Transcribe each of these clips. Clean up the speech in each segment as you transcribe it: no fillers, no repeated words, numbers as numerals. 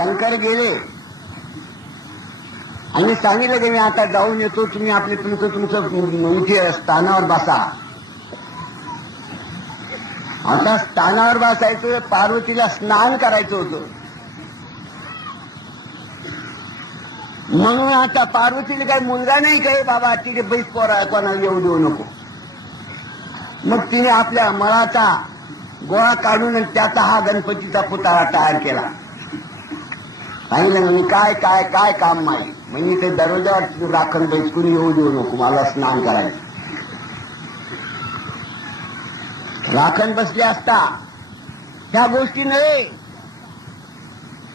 शंकर गेले आणि सांगितलं की मी आता जाऊन येतो, तुम्ही आपले तुमचं उठे स्थानावर बसा. आता स्थानावर बसायचं, पार्वतीला स्नान करायचं होतं. म्हणून आता पार्वतीला काही मुलगा नाही काही बाबा तिथे बैस पोरा कोणाला येऊ देऊ नको. मग तिने आपल्या मळाचा गोळा काढून त्याचा हा गणपतीचा पुतळा तयार केला. सांगितलं म्हणजे काय काय काय काम नाही, म्हणजे ते दरवाजावर राखण बैस कुणी येऊ देऊ नको, मला स्नान करायचं. राखण बसले असता ह्या गोष्टी नव्हे,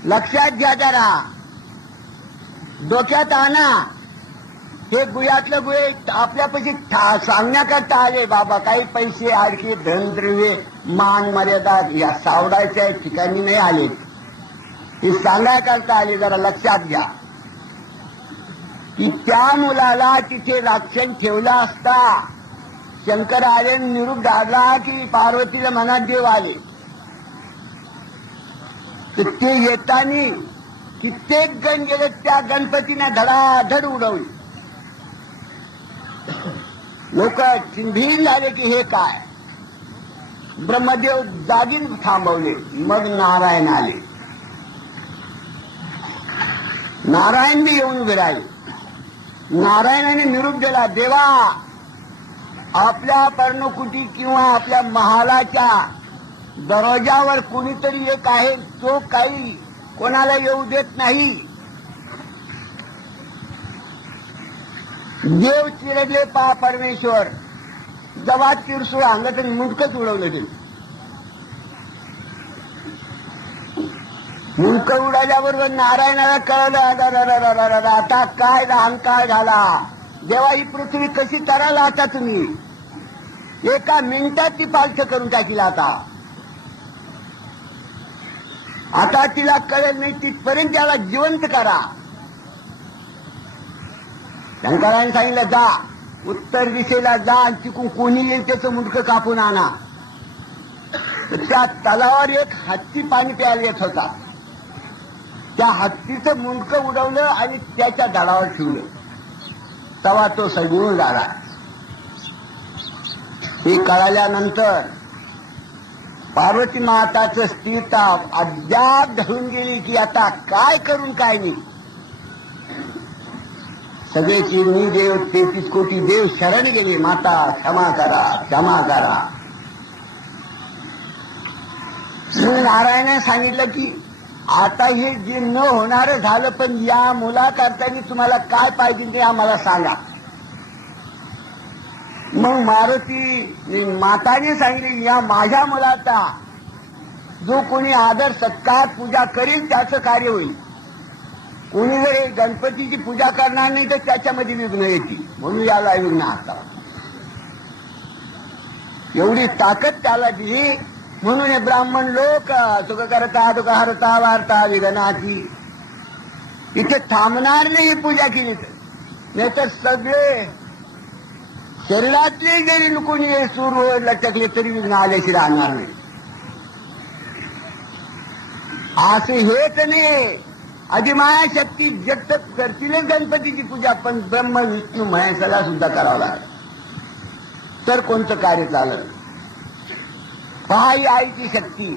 लक्षात घ्या जरा, डोक्यात आणा. हे गुह्यातलं गुहे आपल्यापाशी सांगण्याकरता आले. बाबा काही पैसे आणखी धनद्रव्ये मान मर्यादा या सावडायच्या ठिकाणी नाही आले, हे सांगायकरता आले. जरा लक्षात घ्या की त्या मुलाला तिथे राक्षण ठेवला असता शंकर आले, निरूप धाडला की पार्वतीला मनात देव आले. तर ते येतानी कित्येक गण गेले, त्या गणपतीने धडाधड उडवली. लोक चिंभीर झाले की हे काय. ब्रह्मदेव जागीन थांबवले. मग नारायण आले. नारायण बी येऊन उभे राहिले. नारायणाने निरूप दिला, देवा आपल्या पर्णकुटी किंवा आपल्या महालाच्या दरवाजावर कुणीतरी एक आहे, तो काही कोणाला येऊ देत नाही. देव चिरडले पा परमेश्वर, जवा तिरसूळ अंगत मुंडकच उडवलं. ते मुंडक उडाल्याबरोबर नारायणाला कळलं, आता काय अहंकार झाला. देवा ही पृथ्वी कशी करायला आता तुम्ही, एका मिनिटात ती पालथ करून टाकील. आता तिला कळेल नाही तिथपर्यंत त्याला जिवंत करा. शंकराने सांगितलं, जा उत्तर दिशेला जा आणि तिकून कोणी येईल त्याचं मुंडकं कापून आणा. त्या तलावावर एक हत्ती पाणी प्यायला येत होता. त्या हत्तीचं मुंडकं उडवलं आणि त्याच्या दडावर ठेवलं. तेव्हा तो सगळून झाला. हे कळाल्यानंतर पार्वती माताचं स्थिरताप अद्याप धरून गेली की आता काय करून काय नाही. सगळे चिरणी देव 33 कोटी देव शरण गेले, माता क्षमा करा क्षमा करा. श्री नारायणाने सांगितलं की आता हे जे न होणारं झालं, पण या मुलाकरता तुम्हाला काय पाहिजे ते आम्हाला सांगा. मग मारुती माताने सांगितले, या माझ्या मुलाचा जो कोणी आदर सत्कार पूजा करील त्याचं कार्य होईल. कोणी जर गणपतीची पूजा करणार नाही तर त्याच्यामध्ये विघ्न येतील, म्हणून याला विघ्न असतात. एवढी ताकद त्याला दिली. म्हणून हे ब्राह्मण लोक सुख करता दुःख हरता वार्ता विघ्नाची, इथे थांबणार नाही पूजा केली तर. नाही तर सगळे शरीरातले जरी कोणी सूर लटकले तरी विघ्न आल्याशी राहणार नाही. असे हेच नाही, अधिमाया शक्ती व्यक्त करतीलच गणपतीची पूजा, पण ब्रह्म विष्णू महेशाला सुद्धा करावं लागेल तर कोणतं कार्य चाललं. पहा ही आईची शक्ती.